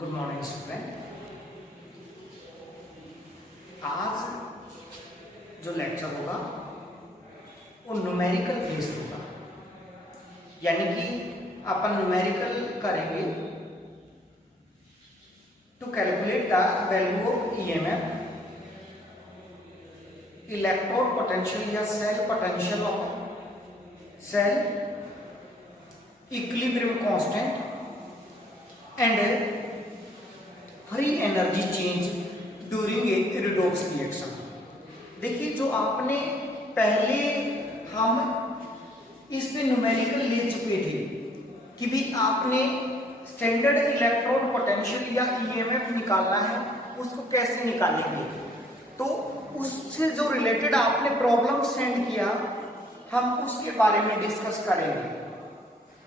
Good morning student. आज जो lecture होगा वो न्यूमेरिकल बेस्ड होगा, यानी कि अपन न्यूमेरिकल करेंगे to calculate the value of EMF, electrode potential या cell potential of cell, equilibrium constant and free energy change during a redox reaction. देखिए, जो आपने पहले हम इस पे न्यूमेरिकल ले चुके थे कि भी आपने स्टैंडर्ड इलेक्ट्रोड पोटेंशियल या ईएमएफ निकालना है, उसको कैसे निकालेंगे। तो उससे जो रिलेटेड आपने प्रॉब्लम सेंड किया, हम उसके बारे में डिस्कस करेंगे।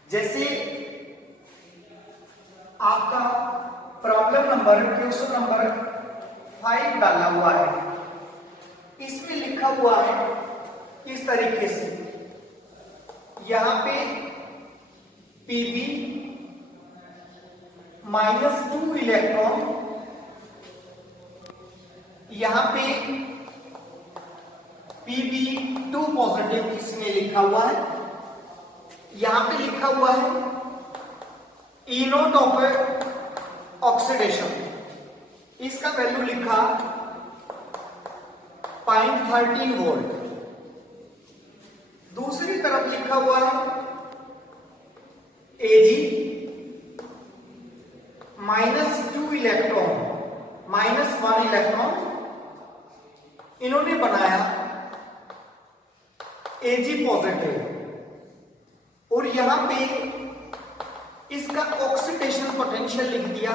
जैसे आपका प्रॉब्लम नंबर क्वेश्चन नंबर 5 डाला हुआ है, इसमें लिखा हुआ है इस तरीके से, यहां पे पीबी -2 इलेक्ट्रॉन, यहां पे पीबी 2 पॉजिटिव इसमें लिखा हुआ है, यहां पे लिखा हुआ है ई नोट ऑफ ऑक्सीडेशन, इसका वैल्यू लिखा 0.13 वोल्ट। दूसरी तरफ लिखा हुआ है एजी -2 इलेक्ट्रॉन, -1 इलेक्ट्रॉन इन्होंने बनाया एजी पॉजिटिव, और यहां पे इसका ऑक्सीडेशन पोटेंशियल लिख दिया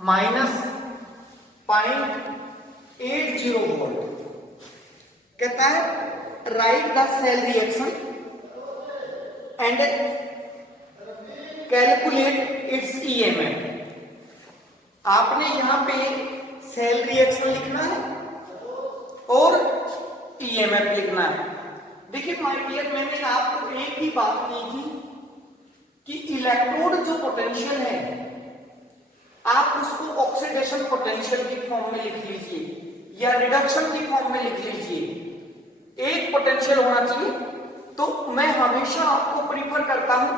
-0.80 वोल्ट। कहता है write the cell reaction and calculate its EMF. आपने यहां पे सेल रिएक्शन लिखना है और ईएमएफ लिखना है। देखिए माय डियर, मैंने आपको एक ही बात की थी कि इलेक्ट्रोड जो पोटेंशियल है, आप उसको ऑक्सीडेशन पोटेंशियल की फॉर्म में लिख लीजिए या रिडक्शन की फॉर्म में लिख लीजिए। एक पोटेंशियल होना चाहिए, तो मैं हमेशा आपको प्रीफर करता हूं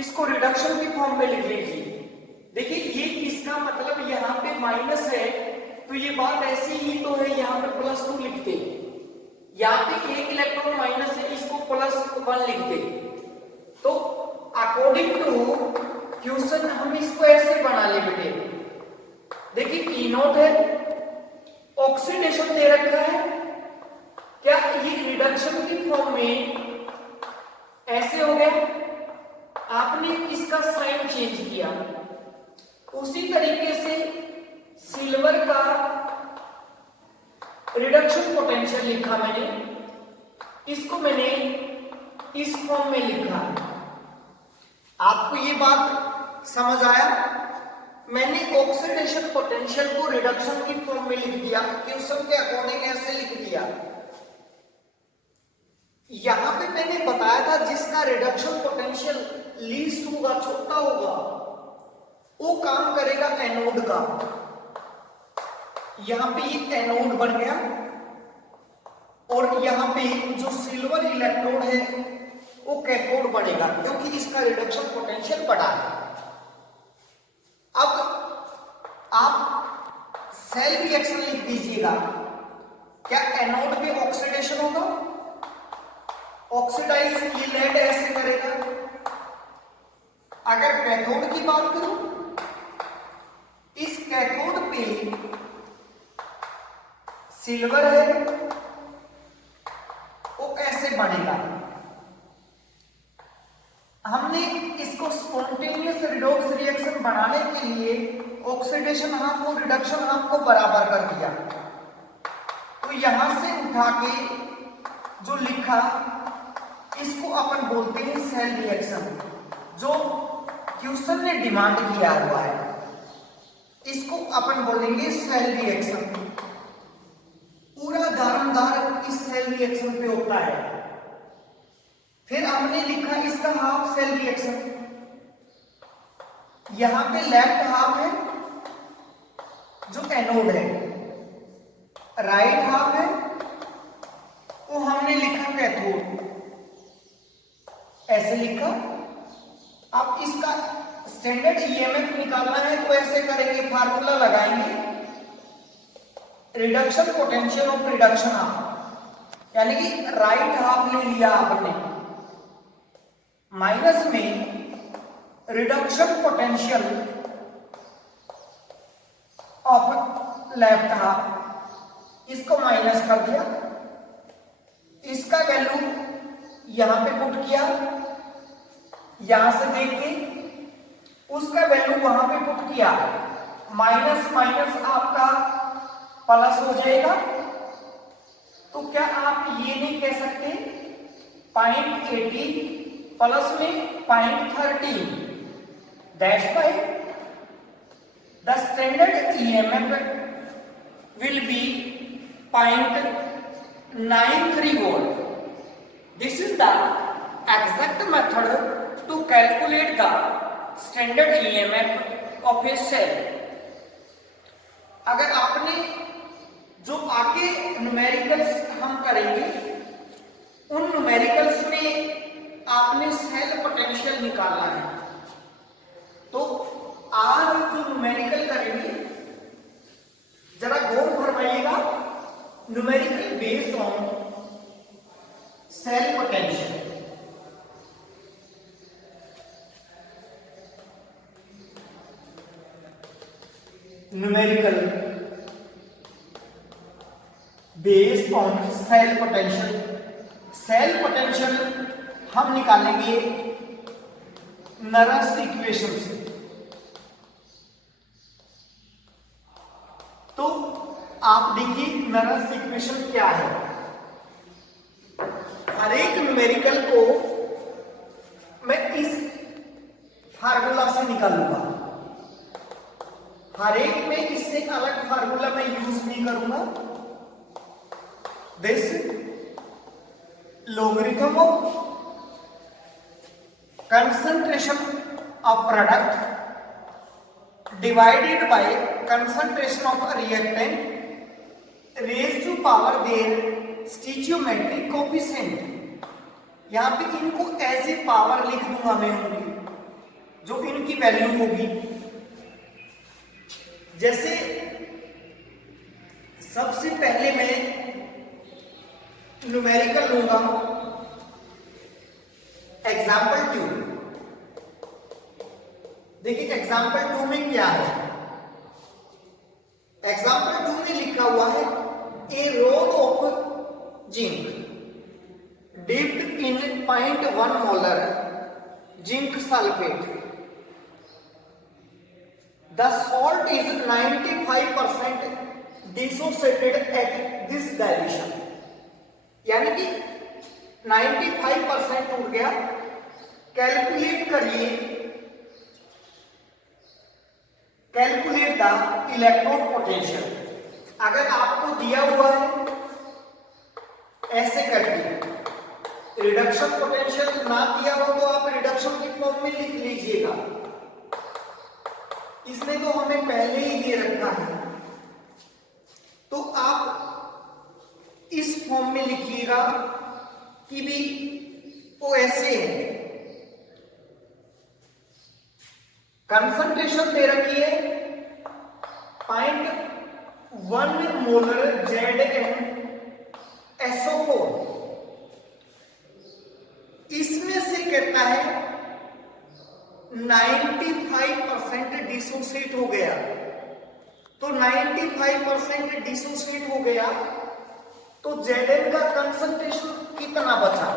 इसको रिडक्शन की फॉर्म में लिख लीजिए। देखिए, ये इसका मतलब यहाँ पे माइनस है, तो ये बात ऐसी ही तो है, यहाँ पे +2 लिखते, यहाँ पे एक इलेक्ट्रॉन माइनस है, इसको +1 लिख दे। तो अकॉर्डिंग टू क्वेश्चन हम इसको ऐसे बना ले बेटे। देखिए ई नोट है, ऑक्सीडेशन दे रखा है, क्या ये रिडक्शन की फॉर्म में ऐसे हो गया, आपने इसका साइन चेंज किया। उसी तरीके से सिल्वर का रिडक्शन पोटेंशियल लिखा मैंने, इसको मैंने इस फॉर्म में लिखा। आपको ये बात समझ आया? मैंने ऑक्सीडेशन पोटेंशियल को रिडक्शन की फॉर्म में लिख दिया, क्वेश्चन के अकॉर्डिंग ऐसे लिख दिया। यहां पे मैंने बताया था जिसका रिडक्शन पोटेंशियल लीस्ट होगा, छोटा होगा, वो काम करेगा एनोड का। यहां पे ये एनोड बन गया, और यहां पे जो सिल्वर इलेक्ट्रोड है वो कैथोड बनेगा, क्योंकि इसका रिडक्शन पोटेंशियल बड़ा है। अब आप सेल रिएक्शन लिख दीजिएगा। क्या एनोड पे ऑक्सीडेशन होगा, ऑक्सीडाइज ये लेड ऐसे करेगा। अगर कैथोड की बात करूं, इस कैथोड पे सिल्वर है, वो ऐसे बनेगा। हमने इसको स्पॉन्टेनियस रिडॉक्स रिएक्शन बनाने के लिए ऑक्सीडेशन हाफ और रिडक्शन हाफ को बराबर कर दिया। तो यहां से उठा के जो लिखा, इसको अपन बोलते हैं सेल रिएक्शन, जो क्वेश्चन ने डिमांड किया हुआ है, इसको अपन बोलेंगे सेल रिएक्शन। पूरा दारोमदार इस सेल रिएक्शन पे होता है। फिर हमने लिखा इसका हाफ सेल रिएक्शन, यहां पे लेफ्ट हाफ है जो एनोड है, राइट हाफ है वो हमने लिखा कैथोड, ऐसे लिखा। अब इसका स्टैंडर्ड ईएमएफ निकालना है तो ऐसे करेंगे, फार्मूला लगाएंगे, reduction potential of reduction half, यानी कि राइट हाफ ले लिया आपने, माइनस में reduction potential of left half, इसको माइनस कर दिया, इसका वैल्यू यहां पे पुट किया, यहां से देख के उसका वैल्यू वहां पे पुट किया, माइनस माइनस आपका प्लस हो जाएगा। तो क्या आप ये नहीं कह सकते 0.80 प्लस में 0.13, that's why the standard EMF will be 0.93 volt. This is the exact method to calculate the standard EMF of a cell. अगर आपने जो आगे न्यूमेरिकल्स हम करेंगे उन न्यूमेरिकल्स में आपने सेल पोटेंशियल निकालना है, तो आज जो न्यूमेरिकल करेंगे जरा गौर फरमाइएगा, numerical based on cell potential. Numerical based on cell potential. Cell potential हम निकालेंगे नरस इक्वेशन से। तो आप देखिए नरस इक्वेशन क्या है। हर एक न्यूमेरिकल को मैं इस फार्मूला से निकालूंगा, हर एक में इससे अलग फार्मूला मैं यूज नहीं करूंगा। This logarithm of concentration of product divided by concentration of a reactant raised to power their stoichiometric coefficient। यहां पे इनको एज ए पावर लिख दूंगा मैं उनकी, जो इनकी वैल्यू होगी। जैसे सबसे पहले मैं न्यूमेरिकल लूंगा एग्जाम्पल 2। देखिए एग्जाम्पल 2 में क्या है, एग्जाम्पल 2 में लिखा हुआ है a rod of zinc dipped in 0.1 molar zinc sulphate, the salt is 95% dissociated at this dilution. यानी कि 95% टूट गया। कैलकुलेट करिए, कैलकुलेट द इलेक्ट्रोड पोटेंशियल। अगर आपको दिया हुआ है ऐसे करके, रिडक्शन पोटेंशियल ना दिया हो तो आप रिडक्शन की फॉर्म में लिख लीजिएगा। इसने तो हमें पहले ही दे रखा है, तो आप इस फॉर्म में लिखिएगा कि भी वो ऐसे है। कंसंट्रेशन दे रखी है 0.1 मोलर ZnSO4, इसमें से कहता है 95% डिसोसिएट हो गया। तो 95% डिसोसिएट हो गया तो Zn का कंसंट्रेशन कितना बचा?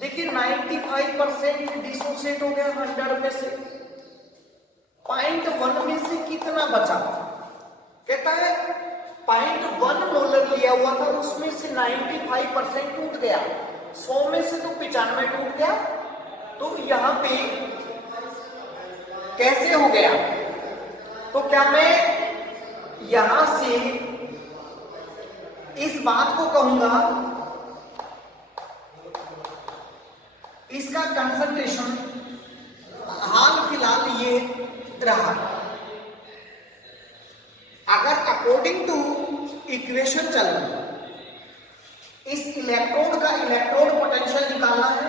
देखिए 95% डिसोसिएट हो गया 100 में से, 0.1 में से कितना बचा? कहता है 0.1 मोलर लिया हुआ था, उसमें से 95% टूट गया, 100 में से तो 95 टूट गया। तो यहां पे कैसे हो गया? तो क्या मैं यहां से इस बात को कहूंगा इसका कंसंट्रेशन हाल फिलहाल ये रहा। अगर अकॉर्डिंग टू इक्वेशन चलो, इस इलेक्ट्रोड का इलेक्ट्रोड पोटेंशियल निकालना है।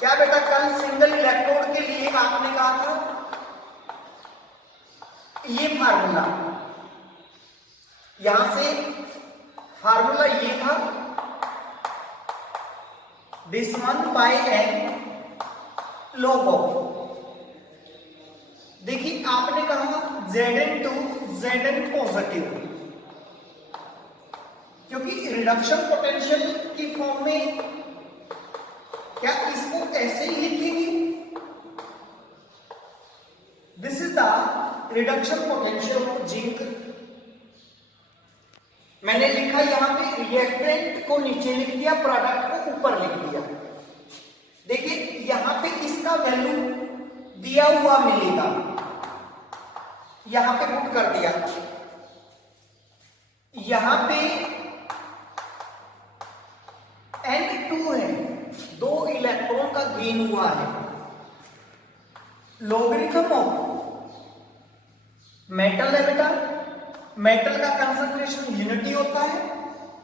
क्या बेटा कल सिंगल इलेक्ट्रोड के लिए आपने कहा था ये फार्मूला, यहां से फार्मूला ये था this one by n log of. देखिए आपने कहा Zn टू Zn पॉजिटिव, क्योंकि रिडक्शन पोटेंशियल की फॉर्म में क्या इसको ऐसे ही लिखेंगे, this is the reduction potential of zinc. मैंने लिखा यहां पे रिएक्टेंट को नीचे लिख दिया, प्रोडक्ट को ऊपर लिख दिया। देखिए यहां पे इसका वैल्यू दिया हुआ मिलेगा, यहां पे पुट कर दिया। यहां पे N2 है, 2 इलेक्ट्रॉन का गेन हुआ है। लॉगरिथम ऑफ मेटल है बेटा, मेटल का कंसंट्रेशन यूनिटी होता है,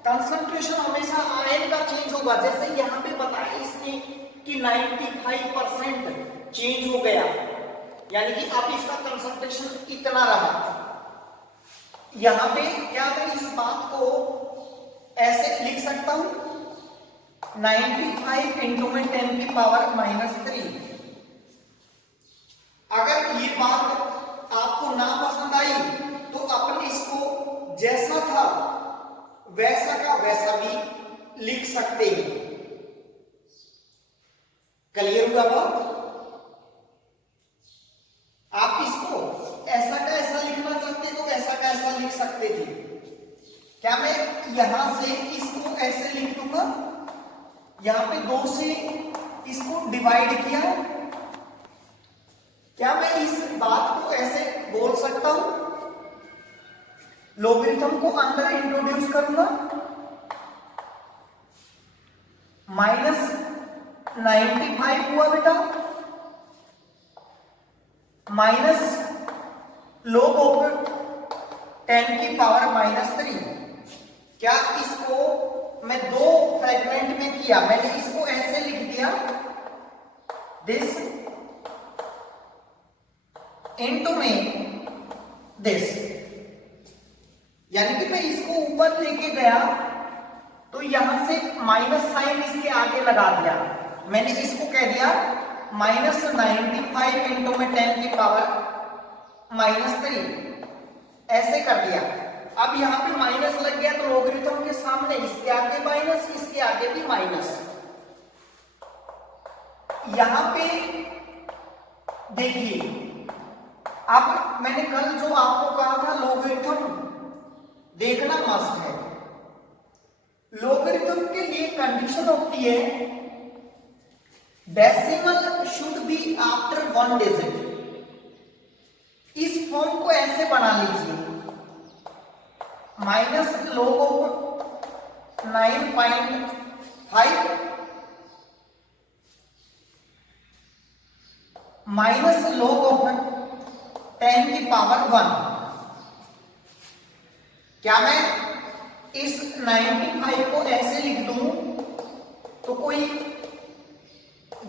कंसंट्रेशन हमेशा आयन का चेंज होगा। जैसे यहां पे बताया इसने कि 95% चेंज हो गया, यानी कि अब इसका कंसंट्रेशन इतना रहा। यहां पे क्या मैं इस बात को ऐसे लिख सकता हूं 95 इंटू में 10 की पावर -3। अगर ये बात आपको ना पसंद आई तो अपन इसको जैसा था वैसा का वैसा भी लिख सकते हैं। क्लियर हुआ बात? आप इसको ऐसा का ऐसा लिखना चाहते तो ऐसा का ऐसा लिख सकते थे। क्या मैं यहां से इसको ऐसे लिख दूंगा, यहां पे 2 से इसको डिवाइड किया, क्या मैं इस बात को ऐसे बोल सकता हूं, लॉगरिथम को अंदर इंट्रोड्यूस करूंगा, -95 हुआ बेटा, माइनस log ऑफ 10 की पावर -3। क्या इसको मैं 2 फ्रेगमेंट में किया, मैंने इसको ऐसे लिख दिया दिस इनटू में दिस, यानी कि मैं इसको ऊपर लेके गया तो यहां से माइनस साइन इसके आगे लगा दिया। मैंने इसको कह दिया -95 इंटू में 10 की पावर -3, ऐसे कर दिया। अब यहां पे माइनस लग गया तो लॉगरिथम के सामने इसके आगे माइनस, इसके आगे भी माइनस। यहां पे देखिए, अब मैंने कल जो आपको कहा था लॉगरिथम देखना मस्ट है। लॉगरिथम के लिए कंडीशन होती है decimal should be after 1 digit. इस फॉर्म को ऐसे बना लीजिए -log ऑफ 9.5 -log ऑफ 10 की पावर 1। क्या मैं इस 95 को ऐसे लिख दूं तो कोई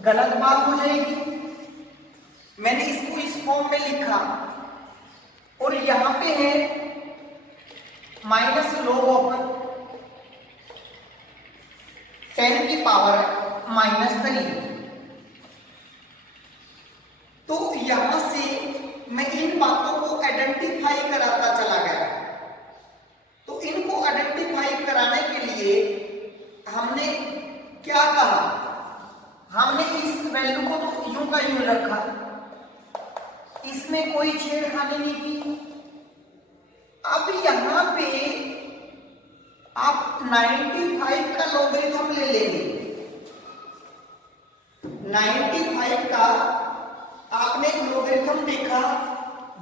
गलत बात हो जाएगी? मैंने इसको इस फॉर्म में लिखा और यहां पे है -log ऑफ 10 की पावर -3। तो यहां से मैं इन बातों को आइडेंटिफाई कराता चला गया। तो इनको आइडेंटिफाई कराने के लिए हमने क्या कहा, हमने इस वैल्यू को तो यूं का यूं रखा, इसमें कोई छेड़खानी नहीं की। अब यहां पे आप 95 का लॉगरिथम ले लेंगे। 95 का आपने लॉगरिथम देखा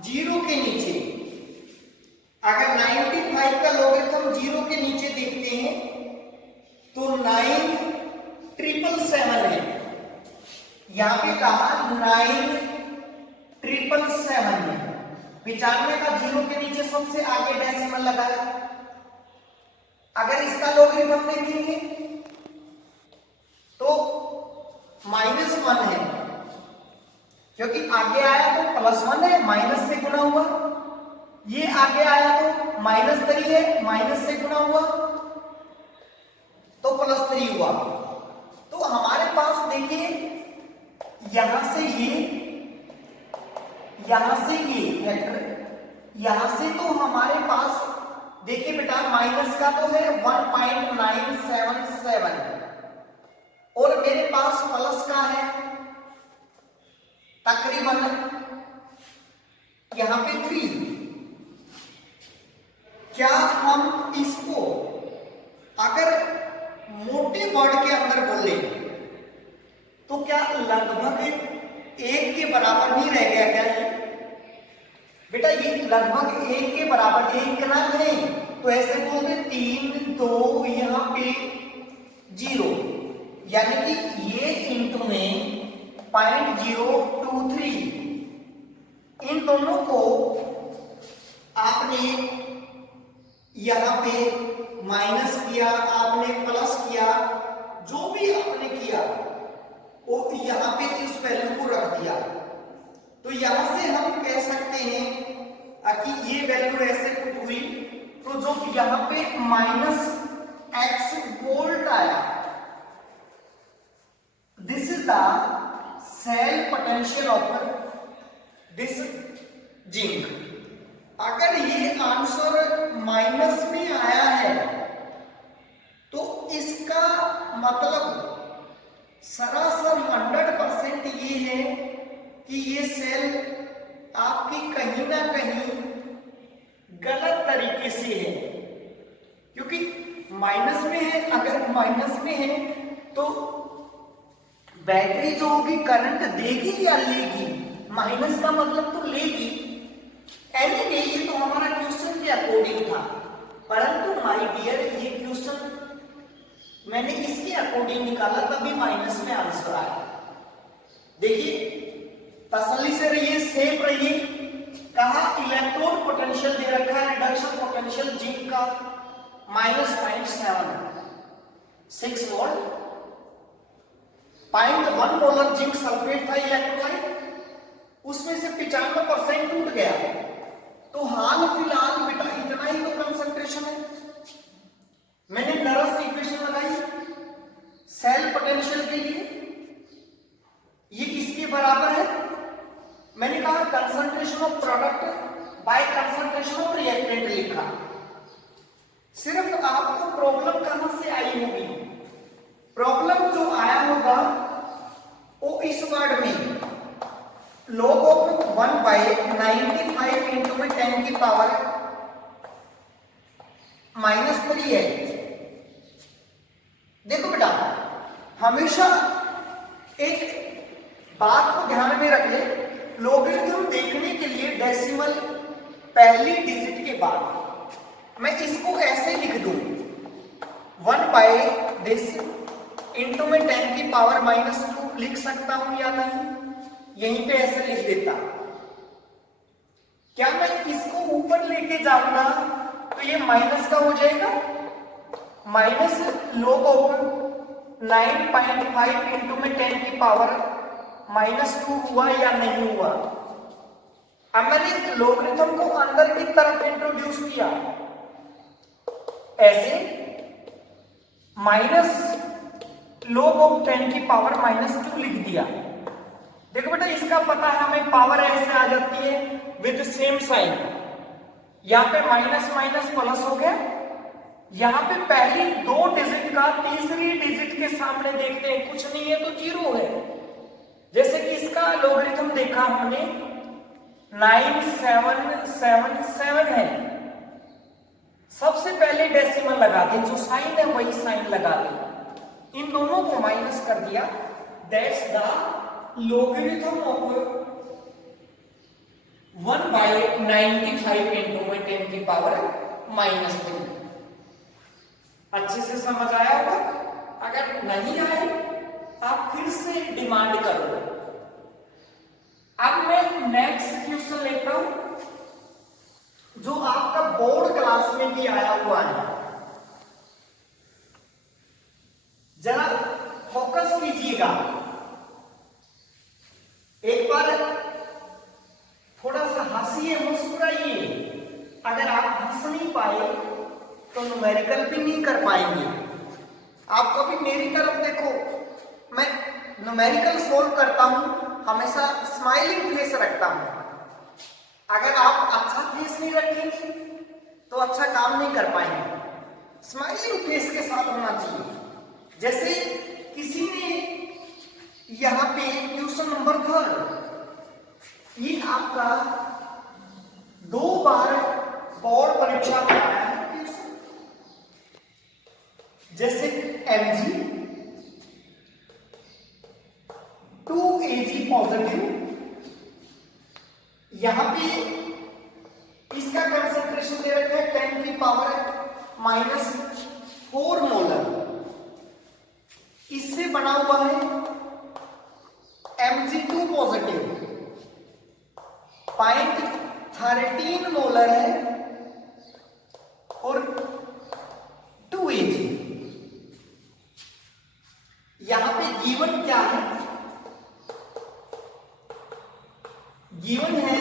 0 के नीचे, अगर 95 का लॉगरिथम 0 के नीचे देखते हैं तो 9777 है। यहां पे कहा 9777 777 में 95 का 0 के नीचे सबसे आगे डेसिमल लगाया। अगर इसका लॉगरिथम देखेंगे तो -1 है, क्योंकि आगे आया तो +1 है, माइनस से गुना हुआ। ये आगे आया तो -3 है, माइनस से गुना हुआ तो +3 हुआ। तो हमारे पास देखिए यहां से ये फैक्टर, यहां से तो हमारे पास देखिए बेटा माइनस का तो है 1.977 और मेरे पास प्लस का है तकरीबन यहां पे 3। क्या हम इसको अगर मोटे वर्ड के अंदर बोले तो क्या लगभग 1 के बराबर नहीं रह गया क्या ये? बेटा ये लगभग 1 के बराबर, 1 ना है तो ऐसे बोलते 3 2 यहां पे 0, यानी कि ये इंटू में 0.023, इन दोनों को आपने यहां पे माइनस किया, आपने प्लस किया, जो भी आपने किया वो यहां पे इस वैल्यू को रख दिया। तो यहां से हम कह सकते हैं कि ये वैल्यू ऐसे कुछ हुई, तो जो यहां पे -x वोल्ट आया, this is the cell potential of this zinc. अगर ये आंसर माइनस में आया है तो इसका मतलब सरासर 100% ये है कि ये सेल आपकी कहीं ना कहीं गलत तरीके से है, क्योंकि माइनस में है। अगर माइनस में है तो बैटरी जो होगी करंट देगी या लेगी? माइनस का मतलब तो लेगी। एनीवे ये तो हमारा क्वेश्चन के अकॉर्डिंग था, परंतु माय डियर ये क्वेश्चन मैंने इसके अकॉर्डिंग निकाला तभी माइनस में आंसर आया। देखिए तसल्ली से रहिए, सेफ रहिए। कहा इलेक्ट्रोड पोटेंशियल दे रखा है, रिडक्शन पोटेंशियल जिंक का -0.76 वोल्ट, 0.1 मोलर जिंक सल्फेट था इलेक्ट्रोलाइट, उसमें से 95% टूट गया। तो हाल फिलहाल बेटा इतना ही तो कंसंट्रेशन है। मैंने नरस इक्वेशन लगाई सेल पोटेंशियल के लिए, ये किसके बराबर है? मैंने कहा concentration of product by concentration of reactant लिखा। सिर्फ आपको प्रॉब्लम कहां से आई होगी? प्रॉब्लम जो आया होगा वो इस वर्ड में log of 1/95 इंटू में 10 की पावर -3 है। देखो बेटा हमेशा एक बात को ध्यान में रखिए, लॉगरिथम देखने के लिए डेसिमल पहली डिजिट के बाद मैं इसको ऐसे लिख दूं 1/this इंटू में 10 की पावर -2 लिख सकता हूं या नहीं? यहीं पे ऐसे लिख देता। क्या मैं इसको ऊपर लेके जाऊंगा तो ये माइनस का हो जाएगा, माइनस log ऑफ 9.5 इंटू में 10 की पावर -2 हुआ या नहीं हुआ? अब मैंने लॉगरिथम को अंदर की तरफ इंट्रोड्यूस किया ऐसे, माइनस log ऑफ 10 की पावर -2 लिख दिया। देखो बेटा इसका पता है हमें, पावर ऐसे आ जाती है विद सेम साइन। यहां पे माइनस माइनस प्लस हो गया, यहां पे पहली 2 डिजिट का तीसरी डिजिट के सामने देखते हैं कुछ नहीं है तो 0 है। जैसे कि इसका लॉगरिथम देखा हमने 9777 है, सबसे पहले डेसिमल लगा दें, जो साइन है वही साइन लगा दें, इन दोनों को माइनस कर दिया, that's the logarithm of 1/95 into में 10 की पावर -3। अच्छे से समझ आया होगा? अगर नहीं आए आप फिर से डिमांड करो। अब मैं नेक्स्ट क्वेश्चन लेता हूं जो आपका बोर्ड क्लास में भी आया हुआ है, जरा फोकस कीजिएगा। एक बार थोड़ा सा हंसिए, मुस्कुराइए। अगर आप हंस नहीं पाए तो न्यूमेरिकल भी नहीं कर पाएंगे। आप कभी मेरी तरफ देखो, मैं न्यूमेरिकल सोल्व करता हूं, हमेशा स्माइलिंग फेस रखता हूं। अगर आप अच्छा फेस नहीं रखेंगे तो अच्छा काम नहीं कर पाएंगे। स्माइलिंग फेस के साथ होना चाहिए। जैसे किसी ने यहां पे क्वेश्चन नंबर 3, ये आपका 2 बार बोर्ड परीक्षा में आया है क्वेश्चन, जैसे mg 2Ag पॉजिटिव, यहां पे इसका कंसंट्रेशन दे रखा है 10 की पावर -4 मोलर। इससे बना हुआ है Mg2 पॉजिटिव, 0.13 मोलर है और 2Ag। यहां पे गिवन क्या है? गिवन है,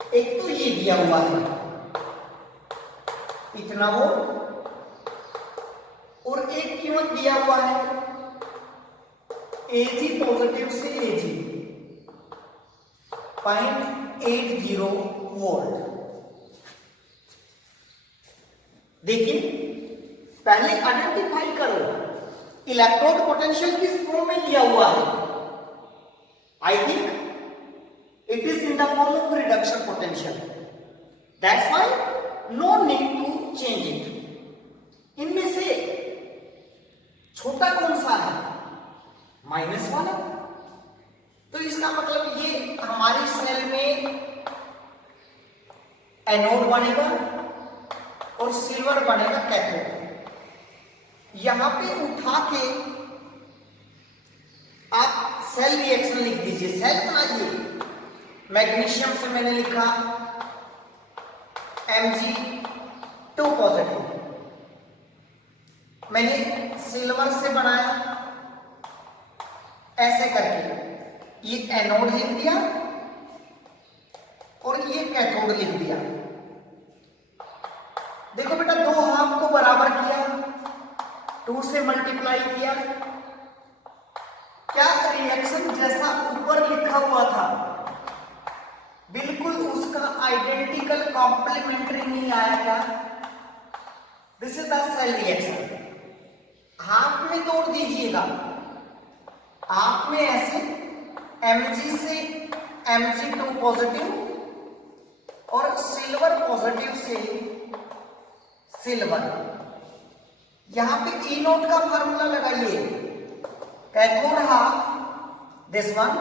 एक तो ये दिया हुआ है इतना वो, और एक गिवन दिया हुआ है Ag पॉजिटिव से Ag 0.80 वोल्ट। देखिए पहले आइडेंटिफाई करो इलेक्ट्रोड पोटेंशियल किस फॉर्म में लिया हुआ है। I think it is in the form of reduction potential. That's why no need to change it. इनमें से छोटा कौन सा है? माइनस वाला। तो इसका मतलब ये हमारी सेल में एनोड बनेगा और सिल्वर बनेगा कैथोड। यहां पे उठा के आप सेल रिएक्शन लिख दीजिए, सेल बनाइए। मैग्नीशियम से मैंने लिखा Mg2 पॉजिटिव, मैंने सिल्वर से बनाया ऐसे करके, ये एनोड लिख दिया और ये कैथोड लिख दिया। देखो बेटा, 2 हाफ को बराबर किया, 2 से मल्टीप्लाई किया, क्या रिएक्शन जैसा ऊपर लिखा हुआ था बिल्कुल उसका आइडेंटिकल कॉम्प्लीमेंट्री नहीं आया क्या? This is the cell reaction. Half में तोड़ दीजिएगा, हाफ में ऐसे Mg से Mg2 पॉजिटिव और सिल्वर पॉजिटिव से सिल्वर। यहां पे E नोट का फार्मूला लगाइए, cathode half, this one,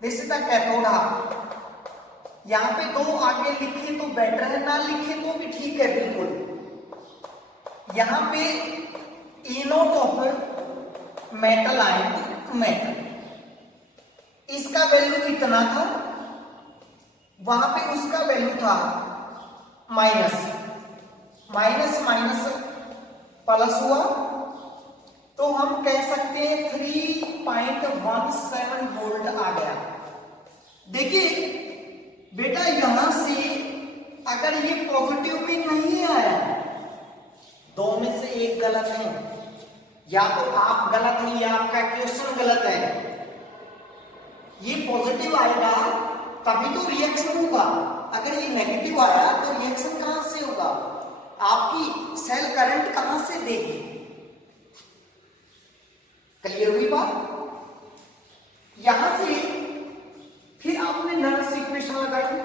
this is the cathode half. यहां पे 2 आगे लिखे तो बेटर है, ना लिखे तो भी ठीक है बिल्कुल। यहां पे E note of metal ion metal, इसका वैल्यू इतना था, वहां पे उसका वैल्यू था माइनस, माइनस माइनस प्लस हुआ, तो हम कह सकते हैं 3.17 वोल्ट आ गया। देखिए बेटा, यहां से अगर ये पॉजिटिव भी नहीं आया, 2 में से एक गलत है, या तो आप गलत हैं या आपका क्वेश्चन गलत है। ये पॉजिटिव आएगा तभी तो रिएक्शन होगा, अगर ये नेगेटिव आया तो रिएक्शन कहां से होगा? आपकी सेल करंट कहां से देगी? क्लियर हुई बात? यहां से फिर आपने नर्स इक्वेशन लगाई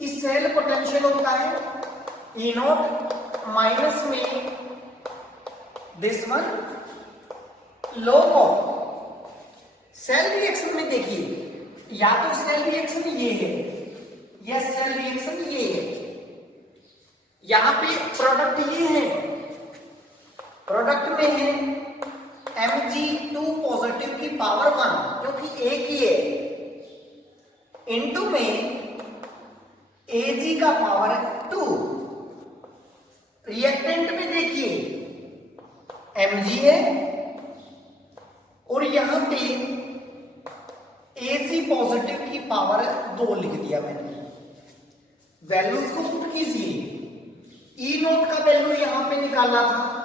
कि सेल पोटेंशियल होता है E नॉट माइनस में this one log of cell reaction में। देखिए या तो सेल रिएक्शन ये है या सेल रिएक्शन ये है, यहां पे प्रोडक्ट ये है, प्रोडक्ट में है Mg2 पॉजिटिव की पावर 1, क्योंकि एक ही है, इनटू में Ag का पावर 2। रिएक्टेंट में देखिए Mg है और यहां पे Ag पॉजिटिव की पावर 2 लिख दिया मैंने। वैल्यूज को पुट कीजिए। ई नोट का वैल्यू यहां पे निकालना था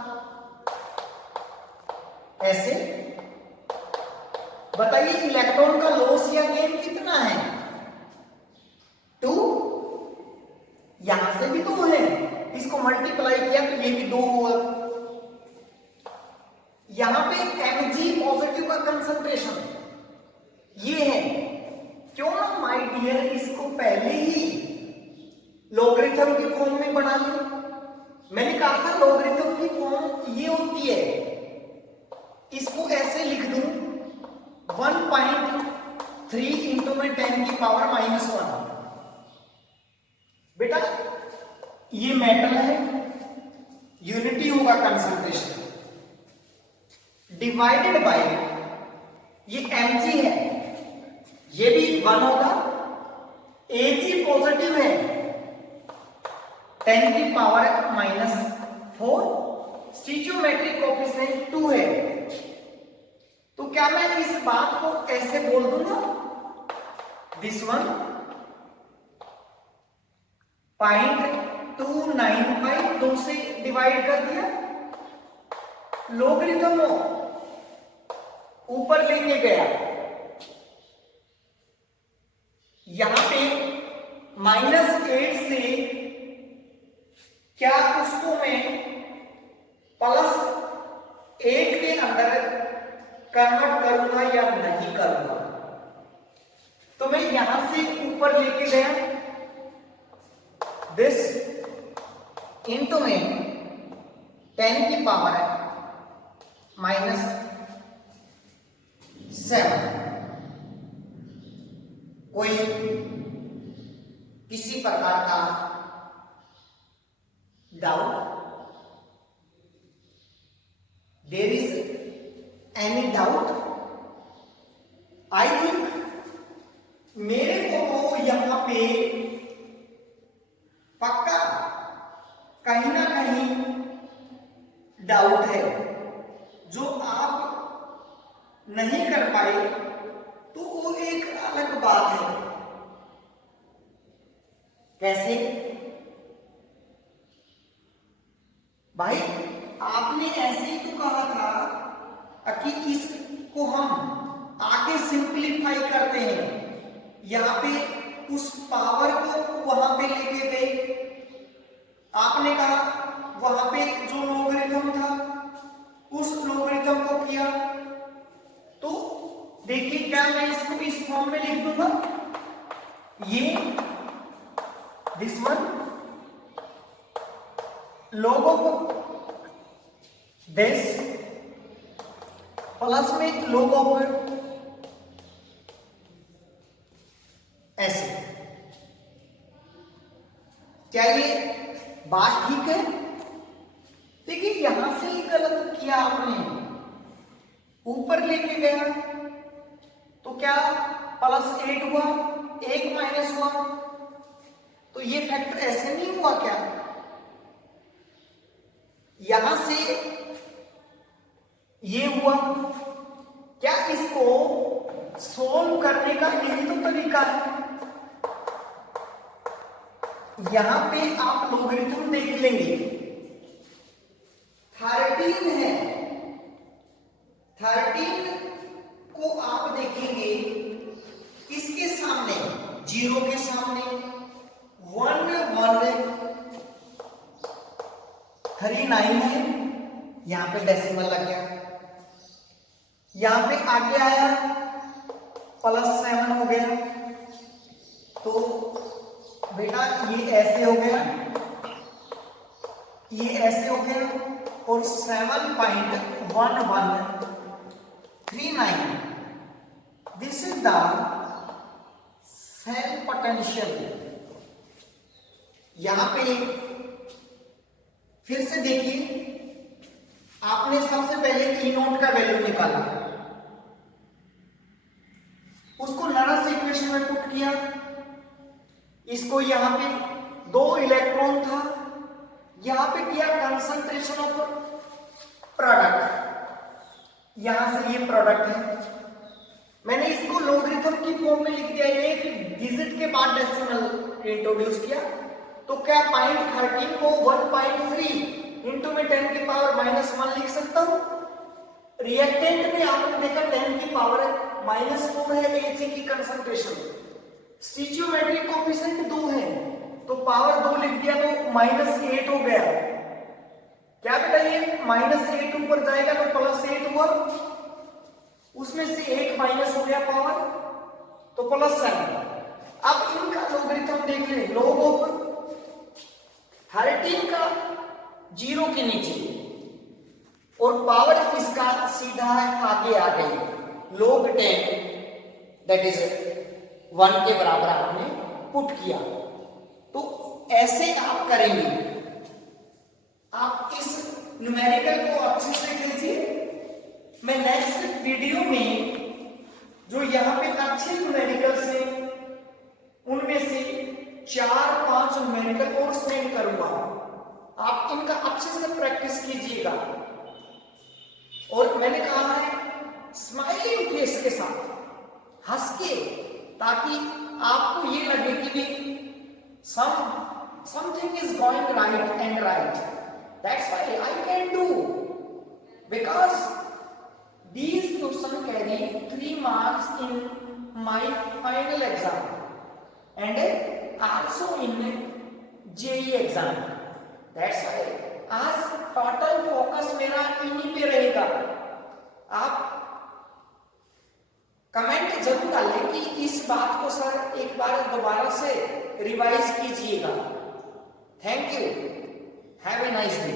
ऐसे। बताइए इलेक्ट्रॉन का लॉस या गेन कितना है? 2। यहां से भी 2 है, इसको मल्टीप्लाई किया तो ये भी 2 हुआ। यहां पे Mg पॉजिटिव का कंसंट्रेशन ये है। क्यों ना माय डियर इसको पहले ही लॉगरिथम की फॉर्म में बना लो। मैंने कहा था लॉगरिथम की फॉर्म ये होती है, इसको ऐसे लिख दूं 1.3 इंटू में 10 की पावर -1। बेटा ये मेटल है, यूनिटी होगा कंसंट्रेशन, डिवाइडेड बाय ये Mg है, ये भी 1 होगा। Ag पॉजिटिव है 10 की पावर -4, स्टीचियोमेट्रिक कोएफिशिएंट 2 है। तो क्या मैं इस बात को ऐसे बोल दूंगा, दिस वन 0.295 2 से डिवाइड कर दिया, लोगरिथम ऊपर लेके गया, यहां पे -8 से क्या उसको मैं +8 के अंदर कन्वर्ट करूंगा या नहीं करूंगा? तो मैं यहां से ऊपर लेके गया, दिस इंटू में 10 की पावर -7। कोई किसी प्रकार का doubt? There is any doubt? I think मेरे को यहां पे पक्का कहीं ना कहीं डाउट है, जो आप नहीं कर पाए तो वो एक अलग बात है। कैसे भाई? आपने ऐसे ही तो कहा था कि इसको हम आगे सिंप्लीफाई करते हैं, यहां पे उस पावर को वहां पे लेके गए, आपने कहा वहां पे जो लोगरिथम था उस लोगरिथम को किया। तो देखिए क्या मैं इसको इस फॉर्म में लिख दूंगा, ये this one log of this plus में log ऑफ ऐसे। क्या ये बात ठीक है? देखिए यहां से ही गलत किया आपने, ऊपर लेके गया तो क्या +8 हुआ, 1 माइनस हुआ, तो ये फैक्टर ऐसे नहीं हुआ क्या? यहां से ये हुआ क्या? इसको सोल्व करने का यही तो तरीका है। यहां पे आप लोगरिथम देख लेंगे, 13 है, 13 को आप देखेंगे किसके सामने? 0 के सामने। 1 1 39 है, यहां पे डेसिमल लग गया, यहां पे आगे आया +7 हो गया, तो बेटा ये ऐसे हो गया, ये ऐसे हो गया, और 7.1139 this is the cell potential. यहां पे फिर से देखिए, आपने सबसे पहले ई नोट का वैल्यू निकाला, उसको नरस इक्वेशन में पुट किया, इसको यहां पे 2 इलेक्ट्रॉन था, यहां पे किया कंसंट्रेशन ऑफ प्रोडक्ट, यहां से ये प्रोडक्ट है, मैंने इसको लॉगरिथम की फॉर्म में लिख दिया, एक डिजिट के बाद डेसिमल इंट्रोड्यूस किया, तो क्या 0.13 को 1.3 इंटू में 10 की पावर -1 लिख सकता हूं। रिएक्टेंट में आपने देखा 10 की पावर -4 है एच की कंसंट्रेशन, स्टिचियोमेट्रिक कोएफिशिएंट 2 है, तो पावर 2 लिख दिया तो -8 हो गया। क्या बेटा ये -8 ऊपर जाएगा तो +8 हुआ, उसमें से 1 माइनस हो गया पावर, तो +7। अब इनका लॉगरिथम देख ले, log ऑफ 13 का 0 के नीचे और पावर इसका सीधा आगे आ गई, log 10 दैट इज 1 के बराबर आपने पुट किया। तो ऐसे आप करेंगे, आप इस न्यूमेरिकल को अच्छे से कीजिए। मैं नेक्स्ट वीडियो में जो यहाँ पे अच्छे न्यूमेरिकल्स हैं उनमें से 4-5 न्यूमेरिकल और सेंड करूंगा, आप इनका अच्छे से प्रैक्टिस कीजिएगा। और मैंने कहा है स्माइलिंग फेस के साथ हंस के, ताकि आपको ये लगे कि भी something is going right and right, that's why I can do, because these questions carry 3 marks in my final exam and also in JEE exam, that's why आज टोटल फोकस मेरा इन्हीं पे रहेगा। आप कमेंट जरूर डालें कि इस बात को सर एक बार दोबारा से रिवाइज कीजिएगा। Thank you, have a nice day.